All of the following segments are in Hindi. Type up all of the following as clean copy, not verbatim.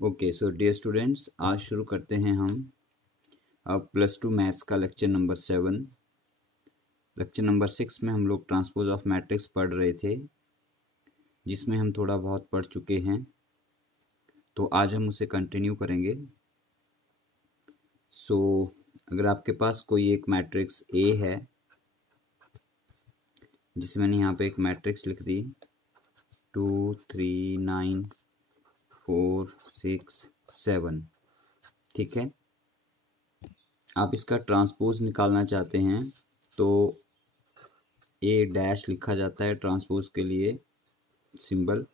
ओके सो डियर स्टूडेंट्स, आज शुरू करते हैं हम अब +2 मैथ्स का लेक्चर नंबर 7। लेक्चर नंबर 6 में हम लोग ट्रांसपोज ऑफ मैट्रिक्स पढ़ रहे थे, जिसमें हम थोड़ा बहुत पढ़ चुके हैं, तो आज हम उसे कंटिन्यू करेंगे। सो अगर आपके पास कोई एक मैट्रिक्स ए है, जिसे मैंने यहाँ पे एक मैट्रिक्स लिख दी 2 3 9 4 6 7, ठीक है। आप इसका ट्रांसपोज निकालना चाहते हैं तो ए डैश लिखा जाता है ट्रांसपोज के लिए सिंबल।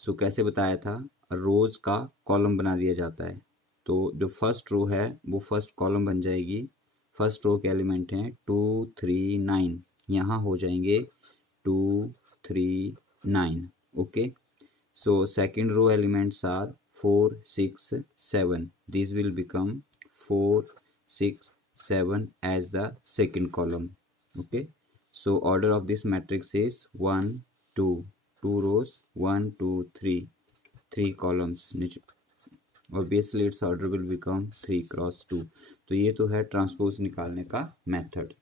सो कैसे बताया था, रोज का कॉलम बना दिया जाता है। तो जो फर्स्ट रो है वो फर्स्ट कॉलम बन जाएगी। फर्स्ट रो के एलिमेंट हैं 2 3 9, यहाँ हो जाएंगे 2 3 9। Okay, so second row elements are 4 6 7, this will become 4 6 7 as the second column. Okay, so order of this matrix is 1 2, 2 rows 1 2 3, 3 columns. Obviously its order will become 3 cross 2. तो ये तो है ट्रांसपोज निकालने का मेथड।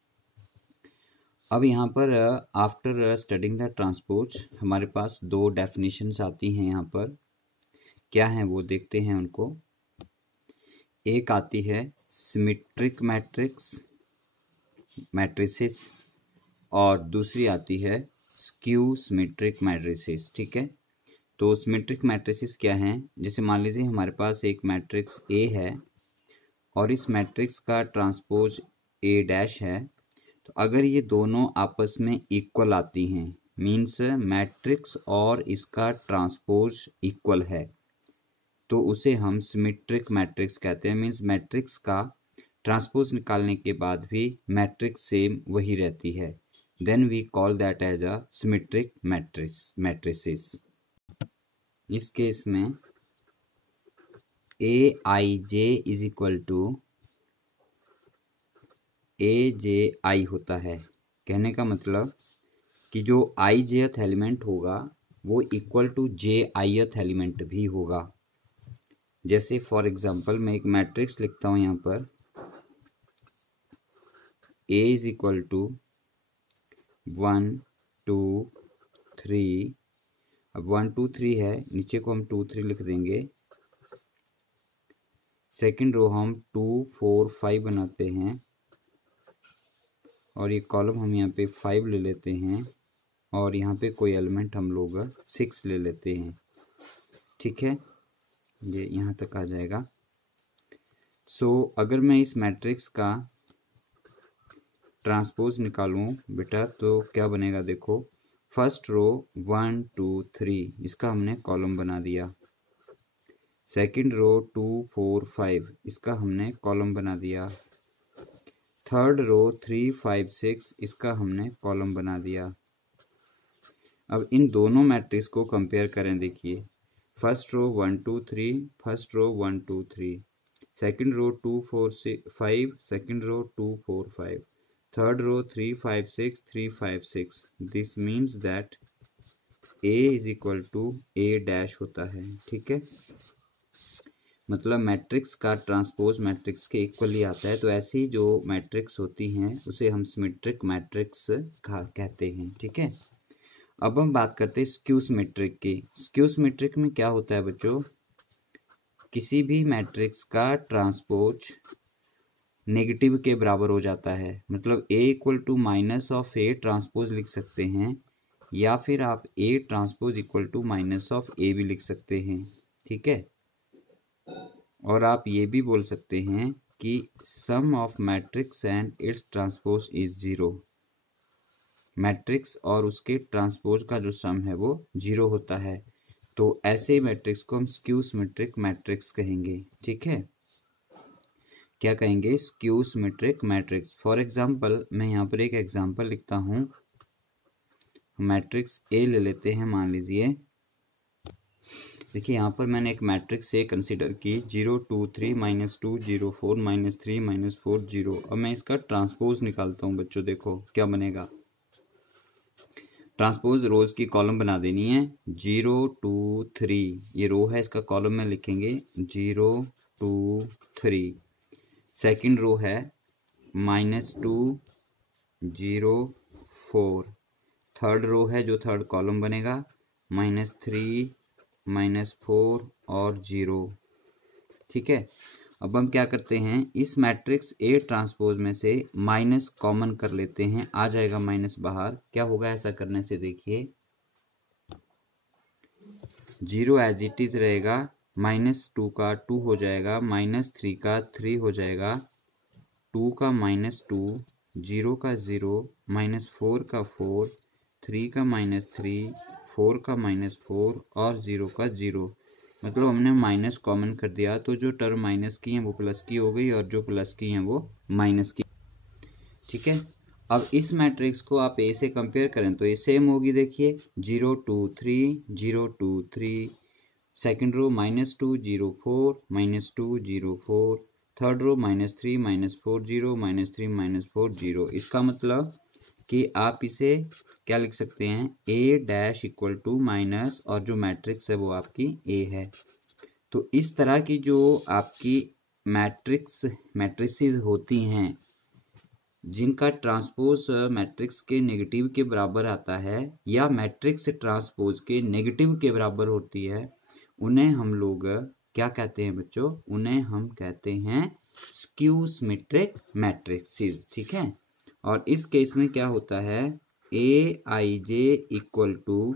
अब यहाँ पर आफ्टर स्टडिंग द ट्रांसपोज हमारे पास दो डेफिनेशंस आती हैं। यहाँ पर क्या हैं वो देखते हैं उनको। एक आती है सिमेट्रिक मैट्रिसेस और दूसरी आती है स्क्यू सिमेट्रिक मैट्रिसेस, ठीक है। तो सिमेट्रिक मैट्रिसेस क्या हैं, जैसे मान लीजिए हमारे पास एक मैट्रिक्स ए है और इस मैट्रिक्स का ट्रांसपोज ए डैश है, तो अगर ये दोनों आपस में इक्वल आती हैं, मीन्स मैट्रिक्स और इसका ट्रांसपोज इक्वल है, तो उसे हम सिमेट्रिक मैट्रिक्स कहते हैं। मीन्स मैट्रिक्स का ट्रांसपोज निकालने के बाद भी मैट्रिक्स सेम वही रहती है, then we call that as a symmetric matrices. इस केस में A i j is equal to A j i होता है। कहने का मतलब कि जो आई जेथ एलिमेंट होगा वो equal to j ith element भी होगा। जैसे फॉर एग्जांपल मैं एक मैट्रिक्स लिखता हूं यहाँ पर, A इज इक्वल टू 1 2 3। अब 1 2 3 है, नीचे को हम 2 3 लिख देंगे। सेकंड रो हम 2 4 5 बनाते हैं और ये कॉलम हम यहाँ पे 5 ले लेते हैं और यहाँ पे कोई एलिमेंट हम लोग 6 ले लेते हैं, ठीक है। ये यहाँ तक आ जाएगा। सो अगर मैं इस मैट्रिक्स का ट्रांसपोज निकालूं बेटा तो क्या बनेगा, देखो। फर्स्ट रो 1 2 3, इसका हमने कॉलम बना दिया। सेकंड रो 2 4 5, इसका हमने कॉलम बना दिया। थर्ड रो 3 5 6, इसका हमने कॉलम बना दिया। अब इन दोनों मैट्रिक्स को कंपेयर करें, देखिए। First row 1 2 3, first row 1 2 3, second row 2 4 5, second row 2 4 5, third row 3 5 6 3 5 6। This means that A is equal to A dash होता है, ठीक है। मतलब मैट्रिक्स का ट्रांसपोज मैट्रिक्स के इक्वली आता है। तो ऐसी जो मैट्रिक्स होती हैं उसे हम सिमेट्रिक मैट्रिक्स कहते हैं, ठीक है। अब हम बात करते हैं स्क्यू सिमेट्रिक की। स्क्यू सिमेट्रिक में क्या होता है बच्चों, किसी भी मैट्रिक्स का ट्रांसपोज नेगेटिव के बराबर हो जाता है। मतलब A equal to minus of A transpose लिख सकते हैं, या फिर आप A transpose equal to minus of A भी लिख सकते हैं, ठीक है। और आप ये भी बोल सकते हैं कि sum of matrix and its transpose is 0। Matrix और उसके ट्रांसपोज का जो सम है वो 0 होता है। तो ऐसे मैट्रिक्स को हम स्क्यू सिमेट्रिक मैट्रिक्स कहेंगे, ठीक है। क्या कहेंगे, skew symmetric matrix. For example मैं यहाँ पर एक एग्जांपल लिखता हूँ। मैट्रिक्स ए ले लेते हैं, मान लीजिए। देखिए यहाँ पर मैंने एक मैट्रिक्स ए कंसीडर की 0 2 3 -2 0 4 -3 -4 0। अब मैं इसका ट्रांसपोज निकालता हूँ बच्चों, देखो क्या बनेगा। ट्रांसपोज रोज की कॉलम बना देनी है 0 2 3, ये रो है, इसका कॉलम में लिखेंगे 0 2 3। सेकंड रो है -2 0 4। थर्ड रो है जो थर्ड कॉलम बनेगा -3 -4 और 0। ठीक है, अब हम क्या करते हैं, इस मैट्रिक्स ए ट्रांसपोज में से माइनस कॉमन कर लेते हैं, आ जाएगा माइनस बाहर। क्या होगा ऐसा करने से, देखिए 0 एज इट इज रहेगा, -2 का 2 हो जाएगा, -3 का 3 हो जाएगा, 2 का -2, 0 का 0, -4 का 4, 3 का -3, 4 का -4 और 0 का 0। मतलब हमने माइनस कॉमन कर दिया, तो जो टर्म माइनस की है वो प्लस की हो गई और जो प्लस की है वो माइनस की। ठीक है, अब इस मैट्रिक्स को आप ए से कंपेयर करें तो ये सेम होगी। देखिए 0 2 3 0 2 3, सेकेंड रो -2 0 4 -2 0 4, थर्ड रो -3 -4 0 -3 -4 0। इसका मतलब कि आप इसे क्या लिख सकते हैं, a dash equal to minus और जो मैट्रिक्स है वो आपकी a है। तो इस तरह की जो आपकी मैट्रिसेस होती हैं जिनका ट्रांसपोज मैट्रिक्स के नेगेटिव के बराबर आता है या मैट्रिक्स ट्रांसपोज के नेगेटिव के बराबर होती है, उन्हें हम लोग क्या कहते हैं बच्चों, उन्हें हम कहते हैं स्क्यू सिमेट्रिक मैट्रिसेस। ठीक है, और इस केस में क्या होता है, ए i J equal to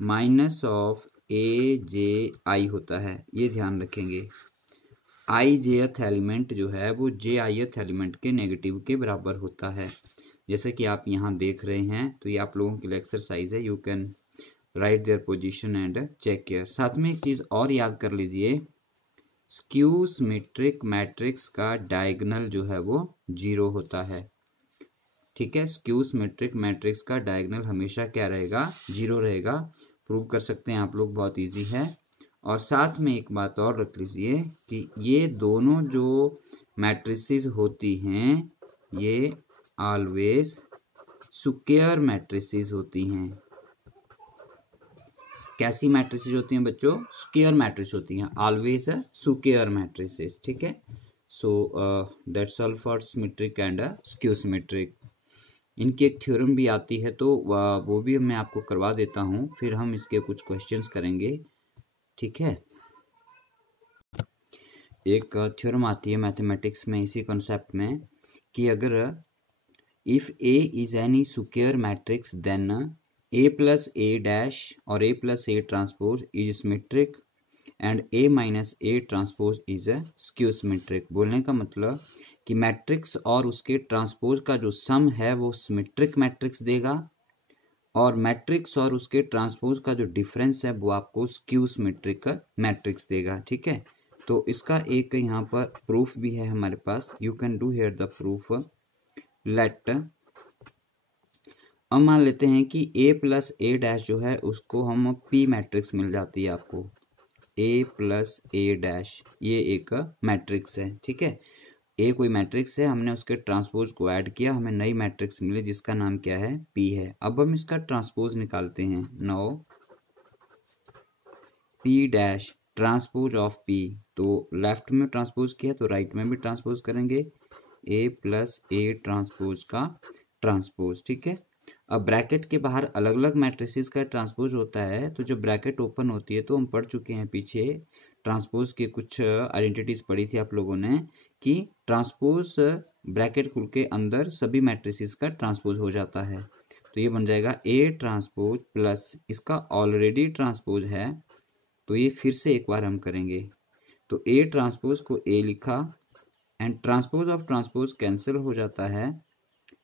minus of A j i होता है, ये ध्यान रखेंगे। आई जेथ एलिमेंट जो है वो जे आईथ एलिमेंट के नेगेटिव के बराबर होता है, जैसे कि आप यहाँ देख रहे हैं। तो ये आप लोगों के लिए एक्सरसाइज है, you can write their position and check care. साथ में एक चीज और याद कर लीजिए, स्क्यू सिमेट्रिक मैट्रिक्स का डायगोनल जो है वो 0 होता है। ठीक है, स्क्यू सिमेट्रिक मैट्रिक्स का डायगोनल हमेशा क्या रहेगा, 0 रहेगा। प्रूव कर सकते हैं आप लोग, बहुत इजी है। और साथ में एक बात और रख लीजिए कि ये दोनों जो मैट्रिसेस होती हैं ये ऑलवेज स्क्वायर मैट्रिसेस होती हैं। कैसी मैट्रिसेस होती हैं बच्चों, स्क्वायर मैट्रिक्स होती हैं, ऑलवेज स्क्वायर मैट्रिसेस। ठीक है, सो that's all for symmetric and skew symmetric. इनकी एक थ्योरम भी आती है तो वो भी मैं आपको करवा देता हूं, फिर हम इसके कुछ क्वेश्चंस करेंगे। ठीक है, एक थ्योरम आती है मैथमेटिक्स में इसी कॉन्सेप्ट में कि अगर if A is any square matrix then A plus A dash और A plus A transpose is symmetric and A minus A transpose is skew symmetric. बोलने का मतलब कि मैट्रिक्स और उसके ट्रांसपोज का जो सम है वो सिमेट्रिक मैट्रिक्स देगा और मैट्रिक्स और उसके ट्रांसपोज का जो डिफरेंस है वो आपको स्क्यू सिमेट्रिक मैट्रिक्स देगा। ठीक है, तो इसका एक यहाँ पर प्रूफ भी है हमारे पास, you can do here the proof. Let अब मान लेते हैं कि a प्लस ए डैश जो है उसको हम p मैट्रिक्स मिल जाती है आपको, a प्लस ए डैश ये एक मैट्रिक्स है। ठीक है, ए कोई मैट्रिक्स है, हमने उसके ट्रांसपोज को ऐड किया, हमें नई मैट्रिक्स मिली जिसका नाम क्या है, p है। अब हम इसका ट्रांसपोज निकालते हैं। Now p dash transpose of p, तो लेफ्ट में ट्रांसपोज किया तो राइट में भी ट्रांसपोज करेंगे, a प्लस ए ट्रांसपोज का ट्रांसपोज। ठीक है, अब ब्रैकेट के बाहर अलग अलग मैट्रिसेस का ट्रांसपोज होता है, तो जब ब्रैकेट ओपन होती है तो हम पढ़ चुके हैं पीछे ट्रांसपोज की कुछ आइडेंटिटीज पढ़ी थी आप लोगों ने कि ट्रांसपोज ब्रैकेट खुल के अंदर सभी मैट्रिसेस का ट्रांसपोज हो जाता है। तो ये बन जाएगा ए ट्रांसपोज प्लस इसका ऑलरेडी ट्रांसपोज है, तो ये फिर से एक बार हम करेंगे। तो ए ट्रांसपोज को ए लिखा and transpose of transpose cancel हो जाता है,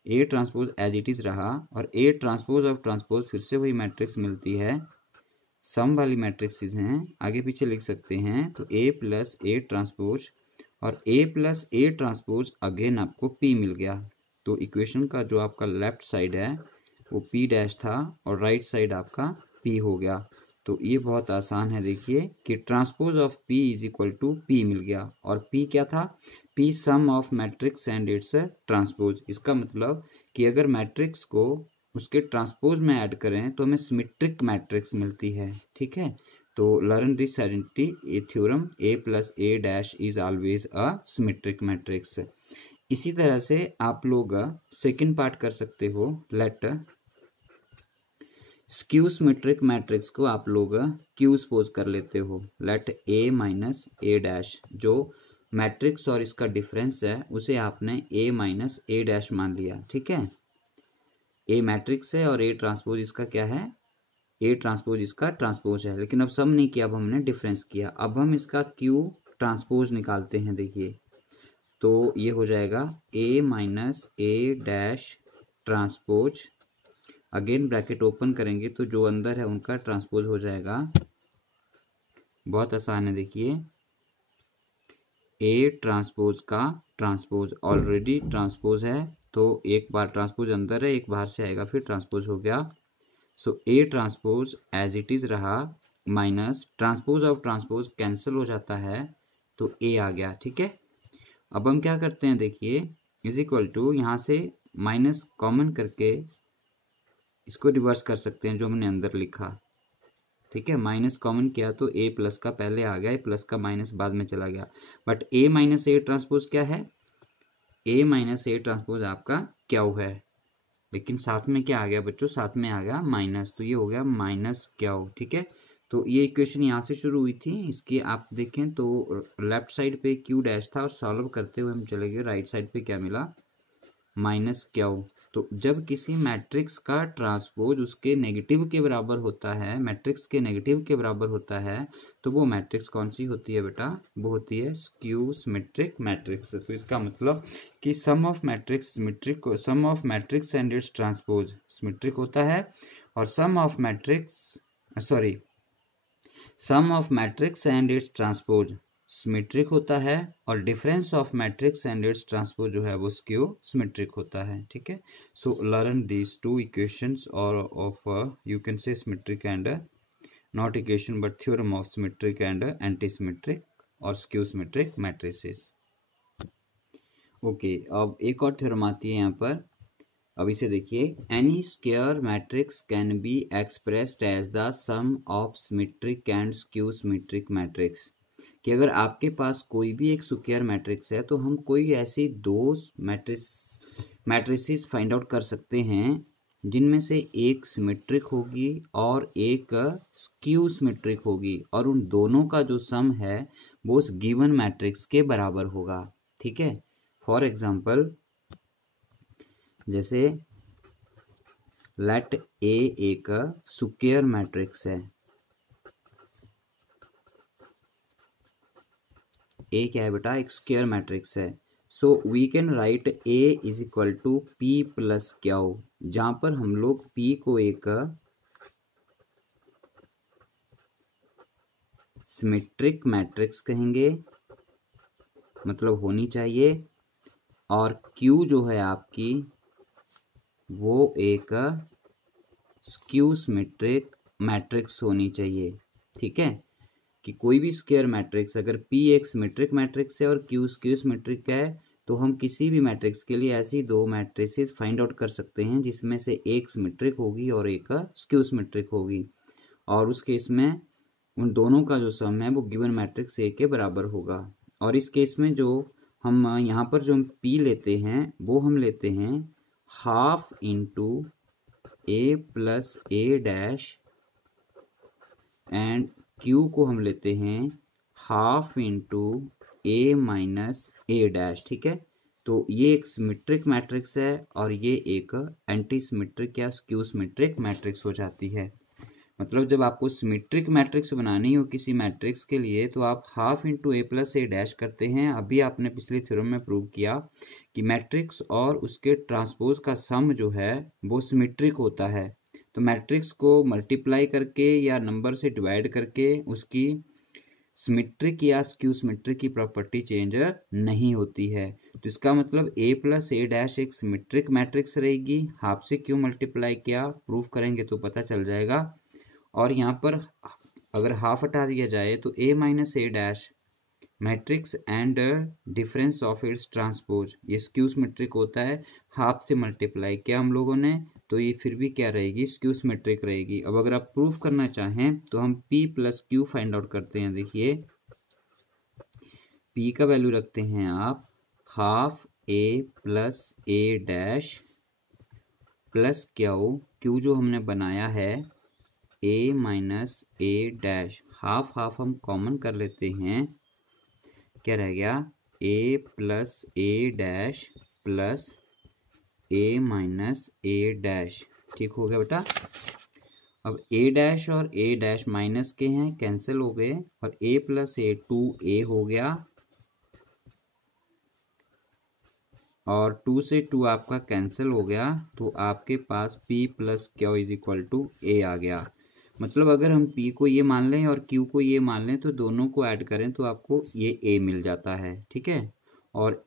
A transpose as it is रहा और ए ट्रांसपोज ऑफ ट्रांसपोज फिर से वही मैट्रिक्स मिलती है, सम वाली मैट्रिक्सेस हैं, आगे पीछे लिख सकते हैं। तो ए प्लस ए ट्रांसपोज और A plus A transpose again आपको पी मिल गया। तो इक्वेशन का जो आपका लेफ्ट साइड है वो पी डैश था और राइट साइड आपका पी हो गया। तो ये बहुत आसान है, देखिए कि transpose of P is equal to P मिल गया और पी क्या था, P sum of matrix and its transpose. इसका मतलब कि अगर मैट्रिक्स को उसके ट्रांसपोज में ऐड करें तो हमें सिमेट्रिक मैट्रिक्स मिलती है। ठीक है, तो learn this identity theorem A + A' is always a symmetric matrix. इसी तरह से आप लोग सेकंड पार्ट कर सकते हो। लेट स्क्यू सिमेट्रिक मैट्रिक्स को आप लोग क्यू सपोज कर लेते हो। लेट A - A' जो मैट्रिक्स और इसका डिफरेंस है उसे आपने A - A' मान लिया। ठीक है, A मैट्रिक्स है और A ट्रांसपोज इसका क्या है, A ट्रांसपोज इसका ट्रांसपोज है। लेकिन अब सम नहीं किया, अब हमने डिफरेंस किया। अब हम इसका Q ट्रांसपोज निकालते हैं। देखिए, तो ये हो जाएगा A - A' transpose, again bracket open करेंगे तो जो अंदर है उनका ट्रांसपोज हो जाएगा। बहुत आसान है, देखिए A ट्रांसपोज का ट्रांसपोज ऑलरेडी ट्रांसपोज है, तो एक बार ट्रांसपोज अंदर है, एक बाहर से आएगा, फिर ट्रांसपोज हो गया। So A transpose as it is रहा, minus transpose of transpose cancel हो जाता है तो A आ गया। ठीक है, अब हम क्या करते हैं, देखिए इज इक्वल टू, यहाँ से माइनस कॉमन करके इसको रिवर्स कर सकते हैं जो हमने अंदर लिखा। ठीक है, माइनस कॉमन किया तो A प्लस का पहले आ गया, प्लस का माइनस बाद में चला गया। बट A - A ट्रांसपोज क्या है, A - A ट्रांसपोज आपका क्यू है। लेकिन साथ में क्या आ गया बच्चों, साथ में आ गया माइनस, तो ये हो गया माइनस क्यू। ठीक है, तो ये इक्वेशन यहाँ से शुरू हुई थी। इसकी आप देखें तो लेफ्ट साइड पे Q' था और सॉल्व करते हुए हम चले गए राइट साइड पे, क्या मिला, माइनस क्यू। तो जब किसी मैट्रिक्स का ट्रांसपोज उसके नेगेटिव के बराबर होता है, मैट्रिक्स के नेगेटिव के बराबर होता है, तो वो मैट्रिक्स कौन सी होती है बेटा, वो होती है स्क्यू सिमेट्रिक मैट्रिक्स। तो इसका मतलब कि sum of matrix symmetric, sum of matrix and its transpose symmetric होता है, और sum of matrix and its transpose symmetric होता है, और difference of matrix and its transpose जो है वो स्क्यू सिमेट्रिक होता है। ठीक है, so learn these two equations और of you can say symmetric and not equation but theorem of symmetric and anti symmetric और स्क्यू सिमेट्रिक मैट्रिसेस। ओके, अब एक और थ्योरम आती है यहाँ पर। अब इसे देखिए, any square matrix can be expressed as the sum of symmetric and skew symmetric matrix. कि अगर आपके पास कोई भी एक स्क्वायर मैट्रिक्स है तो हम कोई ऐसी दो मैट्रिसेस फाइंड आउट कर सकते हैं जिनमें से एक सिमेट्रिक होगी और एक स्क्यू सिमेट्रिक होगी, और उन दोनों का जो सम है वो उस गिवन मैट्रिक्स के बराबर होगा। ठीक है, फॉर एग्जांपल जैसे लेट A एक स्क्वायर मैट्रिक्स है, A क्या है बेटा, एक स्क्वायर मैट्रिक्स है। So we can write A is equal to P plus Q, जहां पर हम लोग P को एक सिमेट्रिक मैट्रिक्स कहेंगे, मतलब होनी चाहिए, और Q जो है आपकी वो एक स्क्यू सिमेट्रिक मैट्रिक्स होनी चाहिए। ठीक है, कि कोई भी स्क्वायर मैट्रिक्स अगर P एक सिमेट्रिक मैट्रिक्स है और Q स्क्यू सिमेट्रिक है, तो हम किसी भी मैट्रिक्स के लिए ऐसी दो मैट्रिसेस फाइंड आउट कर सकते हैं जिसमें से एक सिमेट्रिक होगी और एक स्क्यू सिमेट्रिक होगी, और उस केस में उन दोनों का जो सम है वो गिवन मैट्रिक्स A के बराबर होगा। और इस केस में जो हम यहाँ पर जो हम P लेते हैं वो हम लेते हैं half into A plus A' and Q को हम लेते हैं half into A minus A'। ठीक है, तो ये एक सिमेट्रिक मैट्रिक्स है और ये एक एंटी सिमेट्रिक या स्क्यू सिमेट्रिक मैट्रिक्स हो जाती है। मतलब जब आपको सिमेट्रिक मैट्रिक्स बनानी हो किसी मैट्रिक्स के लिए तो आप half into A plus A' करते हैं। अभी आपने पिछले थ्योरम में प्रूव किया कि मैट्रिक्स और उसके ट्रांसपोज का सम जो है वो सिमेट्रिक होता है। तो मैट्रिक्स को मल्टीप्लाई करके या नंबर से डिवाइड करके उसकी सिमेट्रिक या स्क्यू सिमेट्रिक की प्रॉपर्टी चेंज नहीं होती है। तो इसका मतलब A प्लस A' एक सिमेट्रिक मैट्रिक्स रहेगी। हाफ से क्यों मल्टीप्लाई किया, प्रूफ करेंगे तो पता चल जाएगा। और यहाँ पर अगर हाफ हटा दिया जाए तो A minus A' matrix and difference of its transpose ये स्क्यू सिमेट्रिक होता है। हाफ से मल्टीप्लाई किया हम लोगों ने तो ये फिर भी क्या रहेगी, स्क्यू सिमेट्रिक रहेगी। अब अगर आप प्रूफ करना चाहें तो हम P plus Q find out करते हैं। देखिए P का वैल्यू रखते हैं आप half A plus A dash plus Q जो हमने बनाया है A minus A dash, half half हम कॉमन कर लेते हैं, क्या रह गया A plus A dash plus A minus A dash. ठीक हो गया बेटा। अब A डैश और A डैश माइनस के हैं, कैंसिल हो गए, और A प्लस A 2A हो गया, और 2 से 2 आपका कैंसिल हो गया, तो आपके पास P plus Q is equal to A आ गया। मतलब अगर हम P को ये मान लें और Q को ये मान लें तो दोनों को ऐड करें तो आपको ये A मिल जाता है। ठीक है, और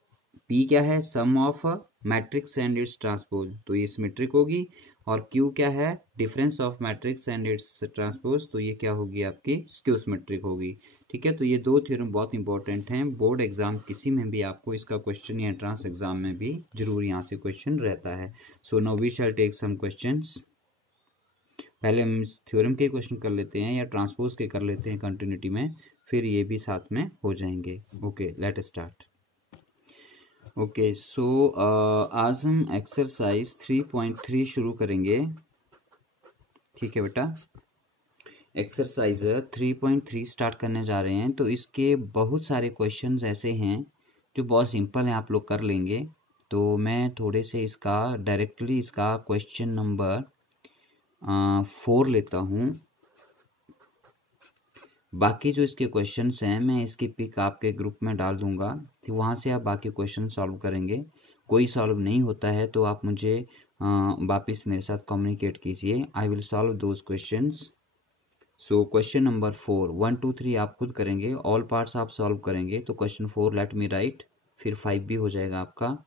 P क्या है, sum of matrix and its transpose, तो ये सिमेट्रिक होगी, और Q क्या है, difference of matrix and its transpose, तो ये क्या होगी आपकी स्क्यू सिमेट्रिक होगी। ठीक है, तो ये दो थ्योरम बहुत इंपॉर्टेंट हैं, बोर्ड एग्जाम किसी में भी आपको इसका क्वेश्चन या एंट्रेंस एग्जाम में भी जरूर यहाँ से क्वेश्चन रहता है। So now we shall take some questions. पहले हम इस थ्योरम के क्वेश्चन कर लेते हैं या ट्रांसपोज के कर लेते हैं कंटिन्यूटी में, फिर ये भी साथ में हो जाएंगे। Okay, let start. ओके, सो आज हम एक्सरसाइज 3.3 शुरू करेंगे। ठीक है बेटा, एक्सरसाइज 3.3 स्टार्ट करने जा रहे हैं। तो इसके बहुत सारे क्वेश्चंस ऐसे हैं जो बहुत सिंपल हैं, आप लोग कर लेंगे। तो मैं थोड़े से इसका डायरेक्टली इसका क्वेश्चन नंबर 4 लेता हूँ। बाकी जो इसके क्वेश्चंस हैं मैं इसकी पिक आपके ग्रुप में डाल दूंगा, तो वहाँ से आप बाकी क्वेश्चन सॉल्व करेंगे। कोई सॉल्व नहीं होता है तो आप मुझे वापस मेरे साथ कम्युनिकेट कीजिए, I will solve those questions. So question number 4, 1 2 3 आप खुद करेंगे, ऑल पार्ट्स आप सॉल्व करेंगे। तो क्वेश्चन 4 लेट मी राइट, फिर 5 भी हो जाएगा आपका।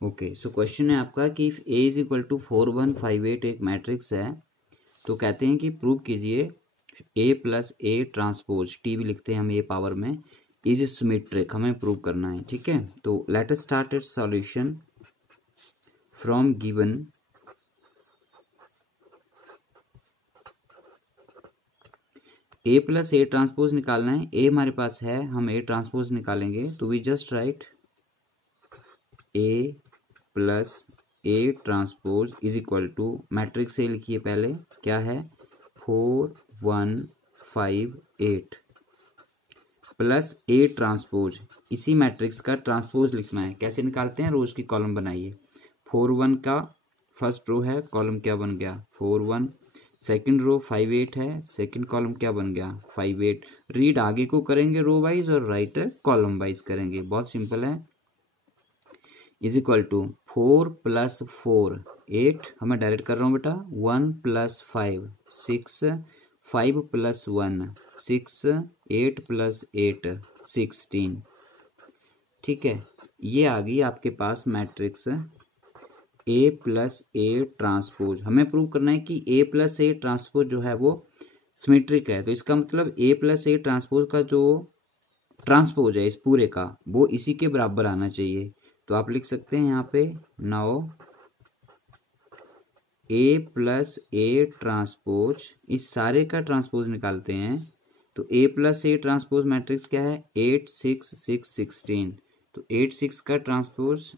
ओके, सो क्वेश्चन है आपका कि if A is equal to 4 1 5 8 एक मैट्रिक्स है, तो कहते हैं कि प्रूव कीजिए A plus A transpose, T भी लिखते हैं हम A पावर में, इज सिमेट्रिक, हमें प्रूव करना है। ठीक है, तो let us start it's solution from given A plus A transpose निकालना है। A हमारे पास है, हम A ट्रांसपोज निकालेंगे, तो we just write A plus A transpose is equal to, matrix से लिखिए पहले, क्या है 4 1 5 8 प्लस A ट्रांसपोज, इसी मैट्रिक्स का ट्रांसपोज लिखना है। कैसे निकालते हैं, रोज की कॉलम बनाइए। 4 1 का फर्स्ट रो है, कॉलम क्या बन गया 4 1, सेकंड रो 5 8 है, सेकंड कॉलम क्या बन गया 5 8। रीड आगे को करेंगे रो वाइज और राइट कॉलम वाइज करेंगे, बहुत सिंपल है। इज इक्वल टू 4 प्लस 4 8, हमें डायरेक्ट कर रहा हूँ बेटा, 1 प्लस 5 6, 5 प्लस 1 6, 8 प्लस 8 16। ठीक है, ये आ गई आपके पास matrix A plus A transpose. हमें प्रूव करना है कि A प्लस A ट्रांसपोज जो है वो सिमेट्रिक है, तो इसका मतलब A प्लस A ट्रांसपोज का जो ट्रांसपोज है इस पूरे का, वो इसी के बराबर आना चाहिए। तो आप लिख सकते हैं यहाँ पे, now A plus A transpose, इस सारे का ट्रांसपोज निकालते हैं। तो A plus A transpose matrix क्या है 8 6 6 16, तो 8 6 का ट्रांसपोज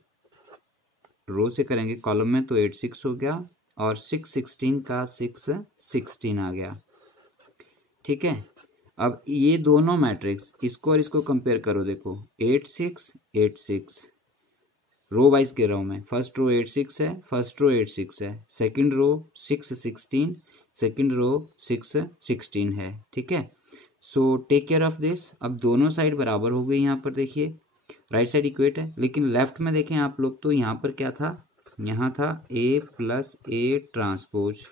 रो से करेंगे कॉलम में, तो 8 6 हो गया, और 6 16 का 6 16 आ गया। ठीक है, अब ये दोनों मैट्रिक्स, इसको और इसको कंपेयर करो, देखो 8 6 8 6, रो वाइज कह रहा हूं मैं, फर्स्ट रो 8 6 है, फर्स्ट रो 8 6 है, सेकंड रो 6 16, सेकंड रो 6 16 है। ठीक है, so take care of this. अब दोनों साइड बराबर हो गई, यहाँ पर देखिए राइट साइड इक्वेट है, लेकिन लेफ्ट में देखें आप लोग, तो यहाँ पर क्या था, यहाँ था A प्लस A ट्रांसपोज,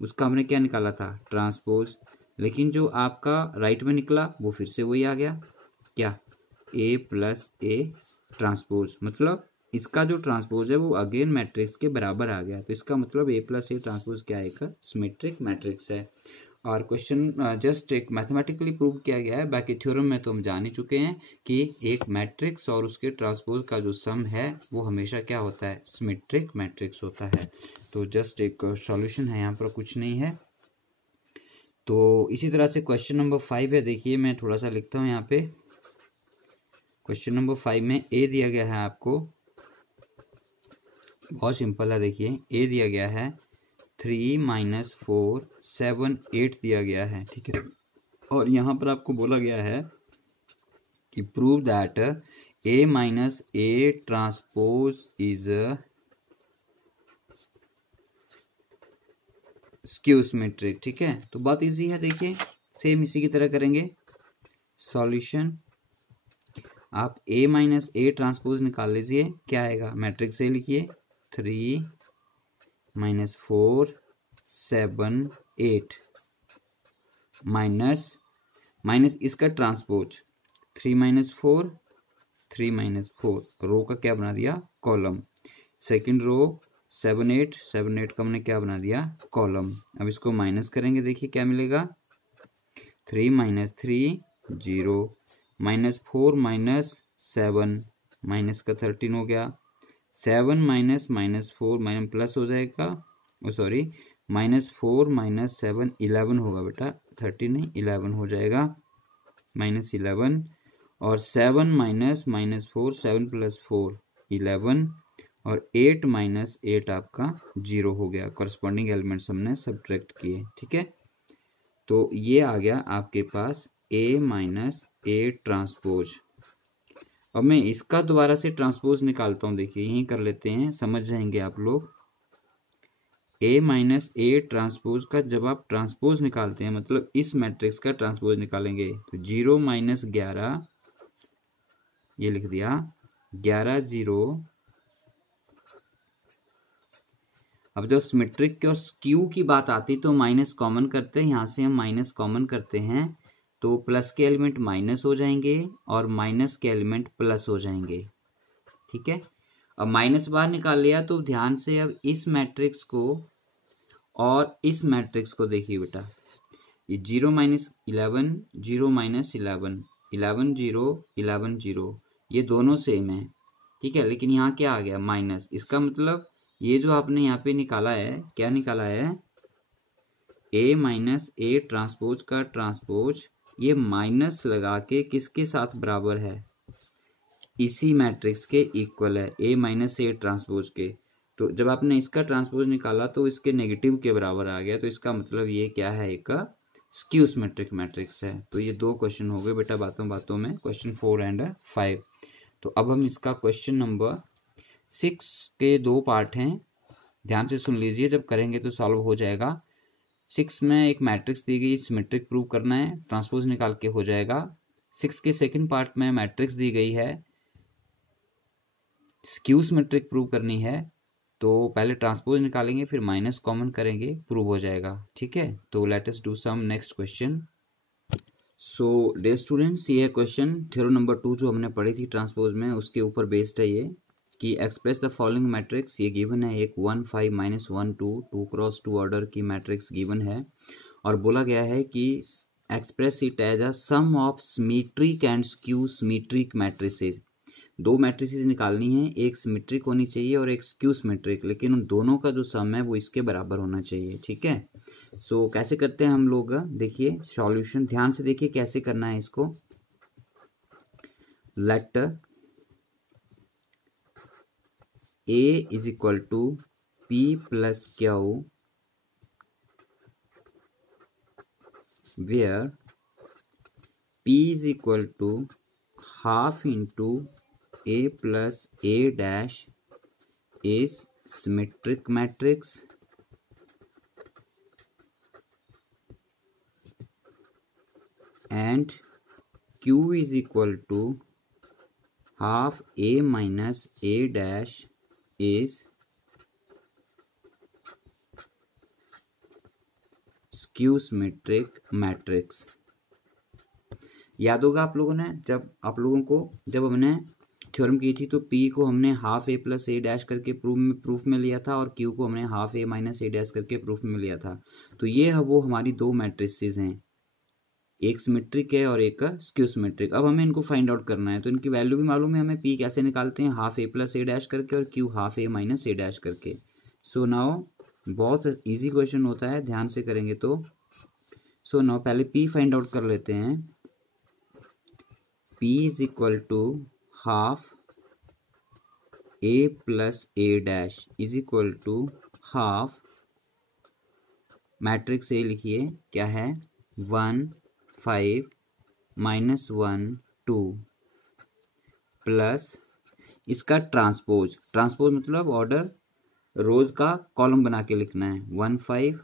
उसका हमने क्या निकाला था ट्रांसपोज, लेकिन जो आपका राइट में निकला वो फिर से वही आ गया, क्या A प्लस A ट्रांसपोज, मतलब इसका जो ट्रांसपोज है वो अगेन मैट्रिक्स के बराबर आ गया, तो इसका मतलब A प्लस A ट्रांसपोज क्या है, एक सिमेट्रिक मैट्रिक्स है। और क्वेश्चन जस्ट एक मैथमेटिकली प्रूव किया गया है। बाकी थ्योरम में तो हम जान ही चुके हैं कि एक मैट्रिक्स और उसके ट्रांसपोज का जो सम है वो हमेशा क्या होता है, सिमेट्रिक मैट्रिक्स होता है। तो जस्ट एक सॉल्यूशन है, यहाँ पर कुछ नहीं है। तो इसी तरह से क्वेश्चन नंबर 5 है, देखिए मैं थोड़ा सा लिखता हूँ यहाँ पे। क्वेश्चन नंबर 5 में ए दिया गया है आपको, बहुत सिंपल है। देखिए ए दिया गया है 3 - 4 7 8 दिया गया है, ठीक है। और यहाँ पर आपको बोला गया है कि prove that A minus A transpose is skew symmetric, ठीक है। तो बहुत इजी है, देखिए सेम इसी की तरह करेंगे सॉल्यूशन। आप ए माइनस ए ट्रांसपोज निकाल लीजिए, क्या आएगा, मैट्रिक्स से लिखिए 3 - 4 7 8 माइनस इसका ट्रांसपोज 3 - 4 3 - 4, रो का क्या बना दिया, कॉलम। सेकंड रो 7 8 का हमने क्या बना दिया, कॉलम। अब इसको माइनस करेंगे, देखिए क्या मिलेगा, 3 - 3 0 -4 - 7 माइनस का 13 हो गया। 7 - -4 प्लस हो जाएगा, सॉरी -4 - 7 11 होगा बेटा, 13 नहीं 11 हो जाएगा, -11। और 7 - -4 7 + 4 11 और 8 - 8 आपका 0 हो गया। कॉरस्पॉन्डिंग एलिमेंट्स हमने सब्ट्रैक्ट किए, ठीक है। तो ये आ गया आपके पास ए माइनस ए ट्रांसपोज। अब मैं इसका दोबारा से ट्रांसपोज निकालता हूं, देखिए यहीं कर लेते हैं, समझ जाएंगे आप लोग। ए माइनस ए ट्रांसपोज का जब आप ट्रांसपोज निकालते हैं, मतलब इस मैट्रिक्स का ट्रांसपोज निकालेंगे, तो 0 - 11 ये लिख दिया, 11 0। अब जब सिमेट्रिक के और स्क्यू की बात आती तो माइनस कॉमन करते हैं, यहाँ से हम माइनस कॉमन करते हैं तो प्लस के एलिमेंट माइनस हो जाएंगे और माइनस के एलिमेंट प्लस हो जाएंगे, ठीक है। अब माइनस बाहर निकाल लिया तो ध्यान से अब इस मैट्रिक्स को और इस मैट्रिक्स को देखिए बेटा, ये 0 - 11 0 - 11 11 0 11 0 ये दोनों सेम है, ठीक है। लेकिन यहाँ क्या आ गया, माइनस। इसका मतलब ये जो आपने यहाँ पे निकाला है, क्या निकाला है, ए माइनस ए ट्रांसपोज का ट्रांसपोज ये माइनस लगा के किसके साथ बराबर है, इसी मैट्रिक्स के इक्वल है, ए माइनस ए ट्रांसपोज के। तो जब आपने इसका ट्रांसपोज निकाला तो इसके नेगेटिव के बराबर आ गया, तो इसका मतलब ये क्या है, एक स्क्यू सिमेट्रिक मैट्रिक्स है। तो ये दो क्वेश्चन हो गए बेटा बातों बातों में, क्वेश्चन 4 एंड 5। तो अब हम इसका क्वेश्चन नंबर 6 के दो पार्ट हैं, ध्यान से सुन लीजिए, जब करेंगे तो सॉल्व हो जाएगा। 6 में एक मैट्रिक्स दी गई, सिमेट्रिक प्रूव करना है, ट्रांसपोज निकाल के हो जाएगा। 6 के सेकंड पार्ट में मैट्रिक्स दी गई है, स्क्यू सिमेट्रिक प्रूव करनी है, तो पहले ट्रांसपोज निकालेंगे फिर माइनस कॉमन करेंगे, प्रूव हो जाएगा, ठीक है। तो let us do some next question. So dear students, ये है क्वेश्चन थ्योरम नंबर 2 जो हमने पढ़ी थी ट्रांसपोज में, उसके ऊपर बेस्ड है ये, कि एक्सप्रेस द फॉलोइंग मैट्रिक्स। ये गिवन है एक 1 5 - 1 2 2 क्रॉस 2 ऑर्डर की मैट्रिक्स गिवन है, और बोला गया है कि express it as a sum of symmetric and skew symmetric matrices. दो मैट्रिसेस निकालनी है, एक सिमेट्रिक होनी चाहिए और एक स्क्यू सिमेट्रिक, लेकिन उन दोनों का जो सम है वो इसके बराबर होना चाहिए, ठीक है। सो कैसे करते हैं हम लोग, देखिए सॉल्यूशन ध्यान से देखिए कैसे करना है इसको। Let A is equal to P plus Q, where P is equal to half into A plus A dash is symmetric matrix and Q is equal to half A minus A dash is skew symmetric matrix। याद होगा आप लोगों ने, जब हमने थ्योरम की थी तो P को हमने half A plus A dash करके प्रूफ में लिया था और Q को हमने half A minus A dash करके प्रूफ में लिया था। तो ये है वो हमारी दो मैट्रिसेस हैं, एक सिमेट्रिक है और एक स्क्यू सिमेट्रिक। अब हमें इनको फाइंड आउट करना है, तो इनकी वैल्यू भी मालूम है हमें। P कैसे निकालते हैं, half A plus A dash करके और Q half A minus A dash करके। सो नाउ बहुत इजी क्वेश्चन होता है, ध्यान से करेंगे तो। सो नाउ पहले P फाइंड आउट कर लेते हैं। P is equal to half A plus A dash is equal to half, matrix A लिखिए क्या है, 1 5 माइनस 1 2 प्लस इसका ट्रांसपोज मतलब ऑर्डर रोज का कॉलम बना के लिखना है, 1 5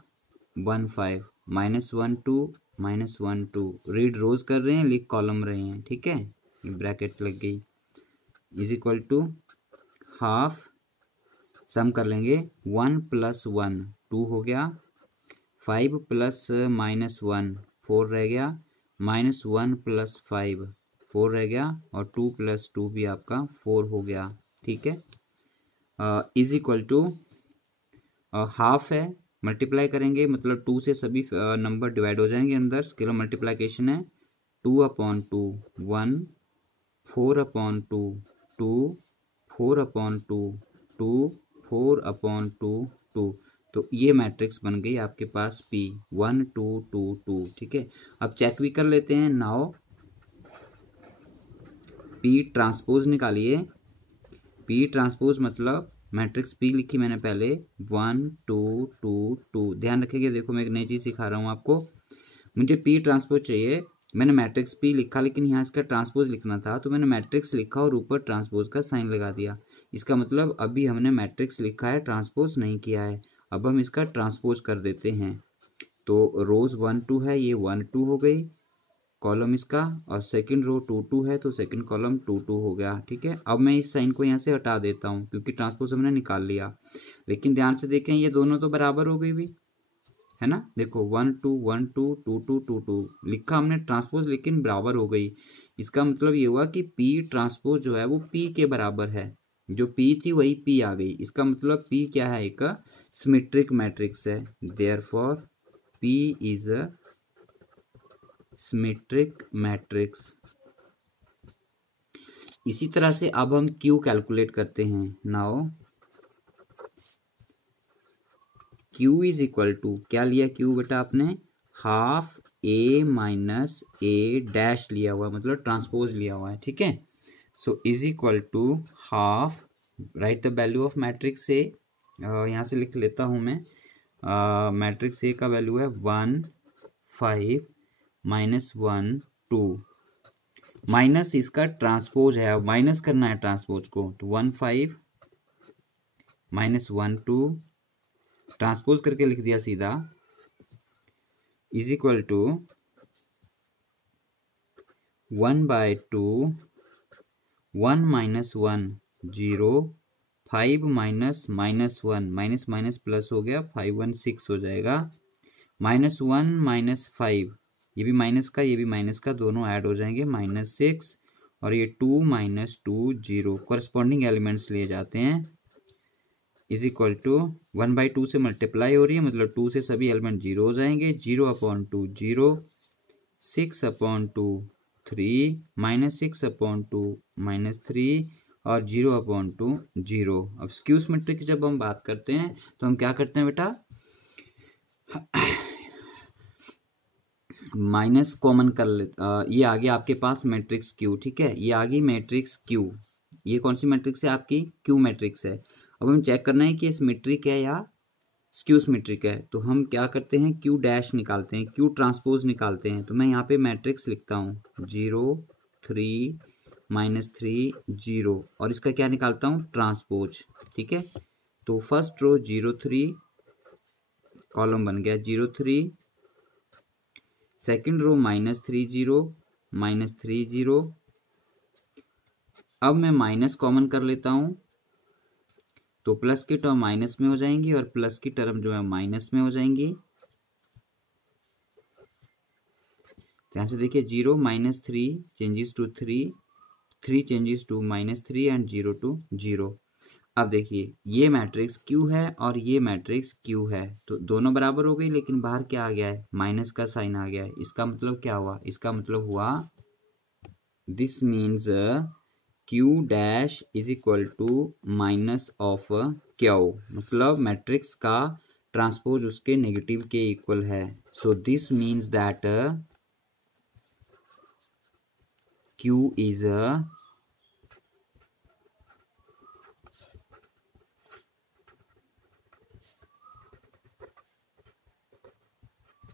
1 5 माइनस 1 2 माइनस 1 2। रीड रोज कर रहे हैं, लिख कॉलम रहे हैं, ठीक है, ये ब्रैकेट लग गई, इज इक्वल टू हाफ, सम कर लेंगे, 1 प्लस 1 2 हो गया, 5 प्लस माइनस 1 4 रह गया, माइनस 1 प्लस 5 4 रह गया, और 2 प्लस 2 भी आपका 4 हो गया, ठीक है। इज इक्वल टू हाफ है, मल्टीप्लाई करेंगे मतलब 2 से सभी नंबर डिवाइड हो जाएंगे, अंदर स्केलर मल्टीप्लिकेशन है, 2 अपॉन 2 1, 4 अपॉन 2 2, 4 अपॉन 2 2, 4 अपॉन 2 2। तो ये मैट्रिक्स बन गई आपके पास P 1 2 2 2, ठीक है। अब चेक भी कर लेते हैं, नाउ P ट्रांसपोज निकालिए। P ट्रांसपोज मतलब मैट्रिक्स P लिखी मैंने पहले, 1 2 2 2। ध्यान रखिएगा, देखो मैं एक नई चीज सिखा रहा हूँ आपको। मुझे P ट्रांसपोज चाहिए, मैंने मैट्रिक्स P लिखा लेकिन यहाँ इसका ट्रांसपोज लिखना था, तो मैंने मैट्रिक्स लिखा और ऊपर ट्रांसपोज का साइन लगा दिया। इसका मतलब अभी हमने मैट्रिक्स लिखा है, ट्रांसपोज नहीं किया है। अब हम इसका ट्रांसपोज कर देते हैं, तो रोज 1 2 है, ये 1 2 हो गई कॉलम इसका, और सेकंड रो 2 2 है तो सेकंड कॉलम 2 2 हो गया, ठीक है। अब मैं इस साइन को यहाँ से हटा देता हूँ क्योंकि ट्रांसपोज हमने निकाल लिया, लेकिन ध्यान से देखें ये दोनों तो बराबर हो गई भी, है ना। देखो 1 2 1 2 2 2 2 2 लिखा हमने ट्रांसपोज लेकिन बराबर हो गई। इसका मतलब ये हुआ कि P ट्रांसपोज जो है वो P के बराबर है, जो P थी वही P आ गई। इसका मतलब P क्या है, एक सिमेट्रिक मैट्रिक्स है, therefore P is a symmetric matrix. इसी तरह से अब हम Q कैलकुलेट करते हैं। Now Q is equal to, क्या लिया Q बेटा आपने, half A minus A dash लिया हुआ, मतलब ट्रांसपोज लिया हुआ है, ठीक है। So is equal to half, write the value of matrix A, यहाँ से लिख लेता हूं मैं, मैट्रिक्स A का वैल्यू है 1 5 माइनस 1 2, माइनस इसका ट्रांसपोज है, अब माइनस करना है ट्रांसपोज को, तो 1 5 माइनस 1 2 ट्रांसपोज करके लिख दिया सीधा, is equal to 1 by 2 1 minus 1 0, 5 minus minus 1 minus minus plus हो गया, 5 1 6 हो जाएगा, माइनस 1 माइनस 5, ये भी माइनस का ये भी माइनस का, दोनों ऐड हो जाएंगे, माइनस 6, और ये 2 माइनस 2 0, कॉरेस्पॉन्डिंग एलिमेंट्स लिए जाते हैं, इज इक्वल टू 1 बाई 2 से मल्टीप्लाई हो रही है, मतलब 2 से सभी एलिमेंट 0 हो जाएंगे, 0 upon 2 0, 6 upon 2 3, minus 6 upon 2 minus 3, और 0 अपॉन 2 0। अब स्क्यू सिमेट्री की जब हम बात करते हैं तो हम क्या करते हैं बेटा, माइनस कॉमन कर ले, ये आ गया आपके पास मैट्रिक्स Q, ठीक है, ये आ गई मैट्रिक्स Q। ये कौन सी मैट्रिक्स है आपकी, Q मैट्रिक्स है। अब हम चेक करना है कि सिमेट्रिक है या स्क्यू सिमेट्रिक है, तो हम क्या करते हैं, Q डैश निकालते हैं, Q ट्रांसपोज निकालते हैं। तो मैं यहाँ पे मैट्रिक्स लिखता हूँ 0 3 माइनस 3 0, और इसका क्या निकालता हूँ, ट्रांसपोज, ठीक है। तो फर्स्ट रो 0 3, कॉलम बन गया 0 3, सेकेंड रो माइनस 3 0 माइनस 3 0। अब मैं माइनस कॉमन कर लेता हूं, तो प्लस की टर्म माइनस में हो जाएंगी और प्लस की टर्म जो है माइनस में हो जाएंगी। ध्यान से देखिए, 0 minus 3 changes to 3, 3 changes to -3 and 0 to 0। अब देखिए ये मैट्रिक्स Q है और ये मैट्रिक्स Q है, तो दोनों बराबर हो गई, लेकिन बाहर क्या आ गया है, माइनस का साइन आ गया है। इसका मतलब क्या हुआ, इसका मतलब हुआ this means Q dash is equal to minus of Q, मतलब मैट्रिक्स का ट्रांसपोज उसके नेगेटिव के इक्वल है। So this means that Q is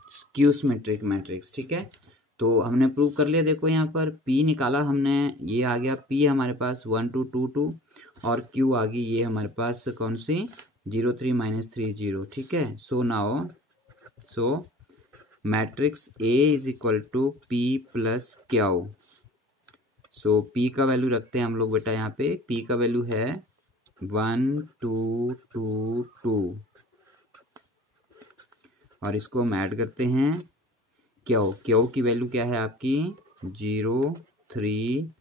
skew symmetric matrix. ठीक है, तो हमने प्रूव कर लिया। देखो यहाँ पर P निकाला हमने, ये आ गया P हमारे पास 1 2 2 2 और Q आ गई ये हमारे पास कौन सी 0 3 -3 0। ठीक है, so now so matrix A is equal to P plus Q। So P का वैल्यू रखते हैं हम लोग बेटा, यहाँ पे P का वैल्यू है 1 2 2 2 और इसको हम ऐड करते हैं। क्यू की वैल्यू क्या है आपकी 0 3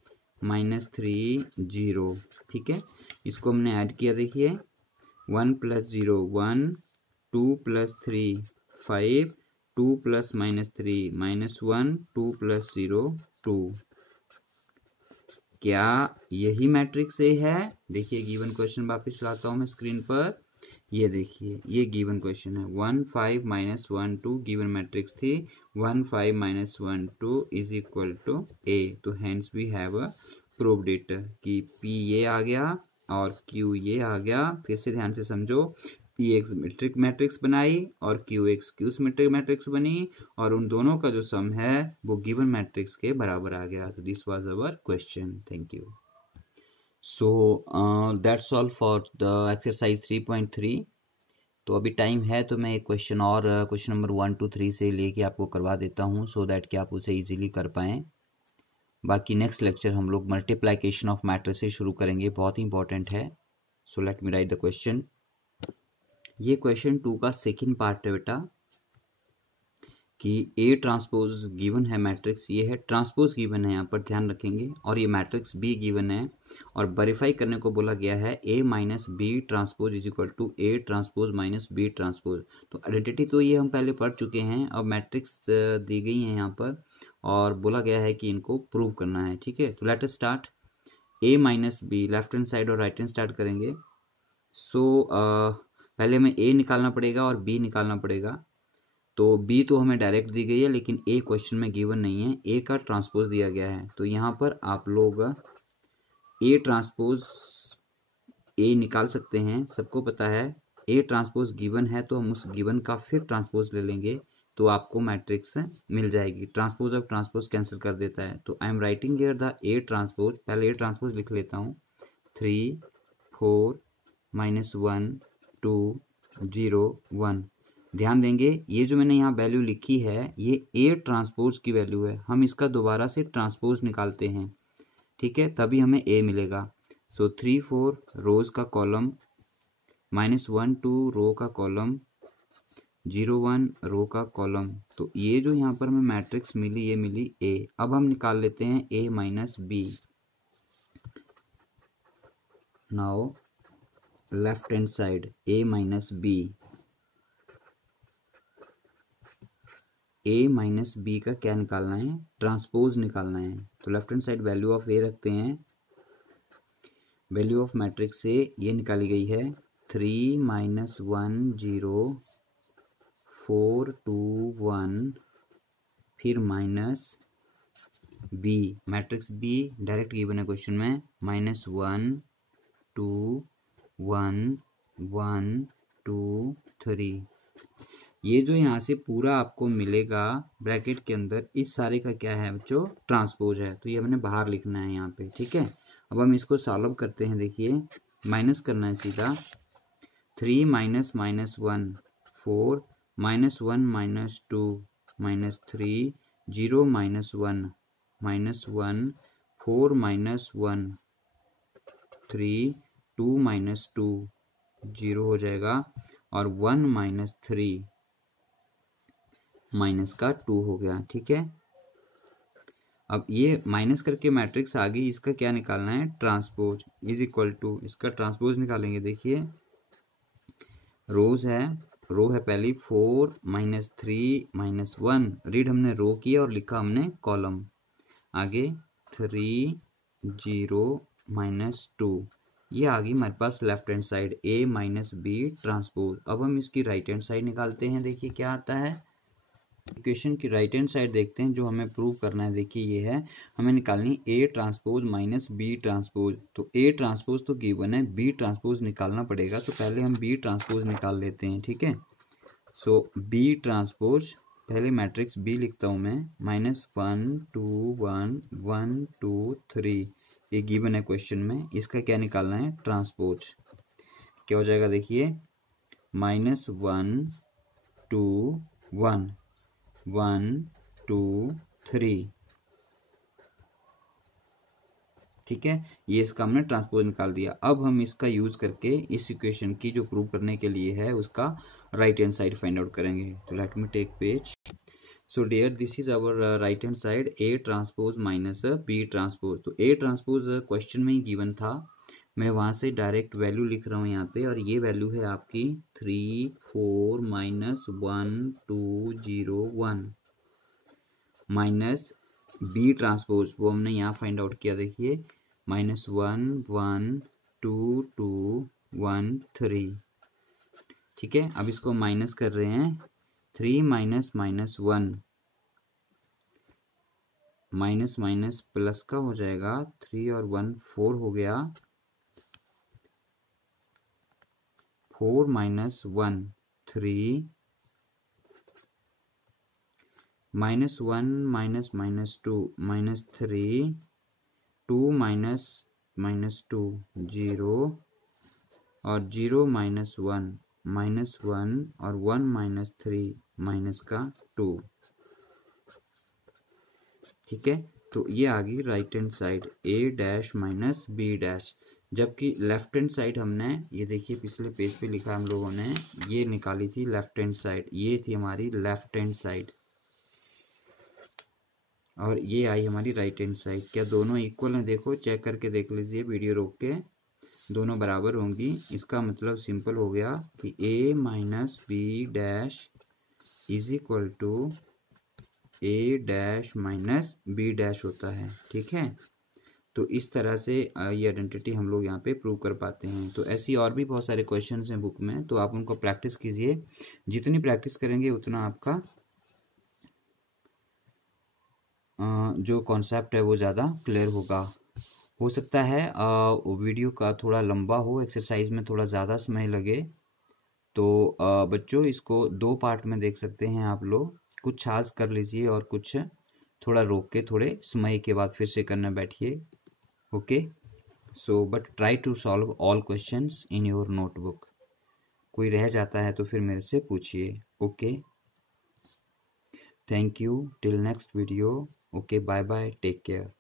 -3 0। ठीक है, इसको हमने ऐड किया, देखिए 1 + 0 1 2 + 3 5 2 + -3 -1 2 + 0 2। क्या यही मैट्रिक्स ए है? देखिए गिवन क्वेश्चन वापस लाता हूं मैं स्क्रीन पर। ये देखिए ये गिवन क्वेश्चन है 1 5 -1 2 गिवन मैट्रिक्स थी 1 5 -1 2 इज इक्वल टू ए। तो hence we have proved it कि P ये आ गया और Q ये आ गया। फिर से ध्यान से समझो, P एक सिमेट्रिक मैट्रिक्स बनाई और Q एक स्क्यू सिमेट्रिक मैट्रिक्स बनी और उन दोनों का जो सम है वो गिवन मैट्रिक्स के बराबर आ गया। तो this was our question. Thank you. So that's all for the exercise 3.3। तो अभी टाइम है तो मैं एक क्वेश्चन और क्वेश्चन नंबर 1 2 3 से लेके आपको करवा देता हूँ, सो दैट कि आप उसे इजीली कर पाएँ। बाकी नेक्स्ट लेक्चर हम लोग मल्टीप्लिकेशन ऑफ मैट्रिक्स से शुरू करेंगे, बहुत ही इंपॉर्टेंट है। So let me right the question. ये क्वेश्चन 2 का सेकेंड पार्ट है बेटा, कि ए ट्रांसपोज गिवन है मैट्रिक्स, ये है ट्रांसपोज गिवन है, यहाँ पर ध्यान रखेंगे, और ये मैट्रिक्स बी गिवन है और वेरीफाई करने को बोला गया है A minus B transpose is equal to A transpose minus B transpose. तो आइडेंटिटी तो ये हम पहले पढ़ चुके हैं। अब मैट्रिक्स दी गई है यहाँ पर और बोला गया है कि इनको प्रूव करना है। ठीक है, तो let us start. A minus B, left hand side और राइट हैंड स्टार्ट करेंगे। सो पहले हमें ए निकालना पड़ेगा और बी निकालना पड़ेगा। तो बी तो हमें डायरेक्ट दी गई है, लेकिन ए क्वेश्चन में गिवन नहीं है, ए का ट्रांसपोज दिया गया है। तो यहाँ पर आप लोग ए ट्रांसपोज ए निकाल सकते हैं, सबको पता है ए ट्रांसपोज गिवन है, तो हम उस गिवन का फिर ट्रांसपोज ले लेंगे तो आपको मैट्रिक्स मिल जाएगी। ट्रांसपोज ऑफ ट्रांसपोज कैंसिल कर देता है। तो I am writing here the A transpose. पहले ए ट्रांसपोज लिख लेता हूँ 3 4 -1 2 0 1। ध्यान देंगे ये जो मैंने यहाँ वैल्यू लिखी है ये ए ट्रांसपोज की वैल्यू है, हम इसका दोबारा से ट्रांसपोज निकालते हैं। ठीक है, तभी हमें ए मिलेगा। सो 3 4 रोज का कॉलम, -1 2 रो का कॉलम, 0 1 रो का कॉलम। तो ये जो यहाँ पर हमें मैट्रिक्स मिली ये मिली ए। अब हम निकाल लेते हैं A minus B. Now left hand side A minus B, A minus B का क्या निकालना है, ट्रांसपोज निकालना है। तो left hand side value of A रखते हैं, वैल्यू ऑफ मैट्रिक्स ए ये निकाली गई है 3 -1 0 4 2 1 फिर minus B, matrix B direct given है क्वेश्चन में -1 2 1 1 2 3। ये जो यहाँ से पूरा आपको मिलेगा ब्रैकेट के अंदर, इस सारे का क्या है बच्चों, ट्रांसपोज है। तो ये हमने बाहर लिखना है यहाँ पे। ठीक है, अब हम इसको सॉल्व करते हैं। देखिए माइनस करना है सीधा, 3 -1 4 -1 -2 -3 0 -1 -1 4 -1 3 2 -2 0 हो जाएगा और 1 -3 माइनस का 2 हो गया। ठीक है, अब ये माइनस करके मैट्रिक्स आ गई, इसका क्या निकालना है, ट्रांसपोज इज इक्वल टू, इसका ट्रांसपोज निकालेंगे। देखिए रोज है, रो है पहली 4 माइनस 3 माइनस 1, रीड हमने रो किया और लिखा हमने कॉलम, आगे 3 0 माइनस 2, ये आ गई हमारे पास left hand side A minus B transpose. अब हम इसकी राइट हैंड साइड निकालते हैं। देखिए क्या आता है, इक्वेशन की राइट हैंड साइड देखते हैं जो हमें प्रूव करना है। देखिए ये है, हमें निकालनी A transpose minus B transpose. तो ए ट्रांसपोज तो गिवन है, बी ट्रांसपोज निकालना पड़ेगा, तो पहले हम बी ट्रांसपोज निकाल लेते हैं। ठीक है, सो बी ट्रांसपोज, पहले मैट्रिक्स बी लिखता हूं मैं, -1 2 1 1 2 3, ये गिवन है क्वेश्चन में। इसका क्या निकालना है, ट्रांसपोज। क्या हो जाएगा, देखिए -1 2 1 1 2 3, ठीक है, ये इसका हमने ट्रांसपोज निकाल दिया। अब हम इसका यूज करके इस इक्वेशन की जो प्रूव करने के लिए है उसका right hand side find out करेंगे। तो let me take page. So dear this is our right hand side A transpose minus B transpose. तो ए ट्रांसपोज क्वेश्चन में ही गिवन था, मैं वहां से डायरेक्ट वैल्यू लिख रहा हूँ यहाँ पे, और ये वैल्यू है आपकी 3 4 माइनस 1 2 0 1 माइनस बी ट्रांसपोज, वो हमने यहाँ फाइंड आउट किया। देखिए -1 1 2 2 1 3, ठीक है। अब इसको माइनस कर रहे हैं, 3 minus minus 1, minus minus plus का हो जाएगा, 3 और 1 4 हो गया, 4 minus 1 3, -1 minus minus 2 -3, 2 minus minus 2 0, और 0 माइनस 1 -1, और 1 माइनस 3 माइनस का 2, ठीक है। तो ये आ गई राइट हैंड साइड ए डैश माइनस बी डैश, जबकि लेफ्ट हैंड साइड हमने, ये देखिए पिछले पेज पे लिखा हम लोगों ने, ये निकाली थी लेफ्ट हैंड साइड, ये थी हमारी लेफ्ट हैंड साइड, और ये आई हमारी राइट हैंड साइड। क्या दोनों इक्वल हैं, देखो चेक करके देख लीजिए वीडियो रोक के, दोनों बराबर होंगी। इसका मतलब सिंपल हो गया कि a minus B dash is equal to a dash minus B dash होता है, ठीक है। तो इस तरह से ये आइडेंटिटी हम लोग यहाँ पे प्रूव कर पाते हैं। तो ऐसी और भी बहुत सारे क्वेश्चंस हैं बुक में, तो आप उनको प्रैक्टिस कीजिए, जितनी प्रैक्टिस करेंगे उतना आपका जो कॉन्सेप्ट है वो ज़्यादा क्लियर होगा। हो सकता है वीडियो का थोड़ा लंबा हो, एक्सरसाइज में थोड़ा ज़्यादा समय लगे, तो बच्चों इसको 2 पार्ट में देख सकते हैं आप लोग, कुछ आज कर लीजिए और कुछ थोड़ा रोक के थोड़े समय के बाद फिर से करना बैठिए। Okay, so but try to solve all questions in your notebook. कोई रह जाता है तो फिर मेरे से पूछिए। Okay, thank you, till next video. Okay, bye bye, take care.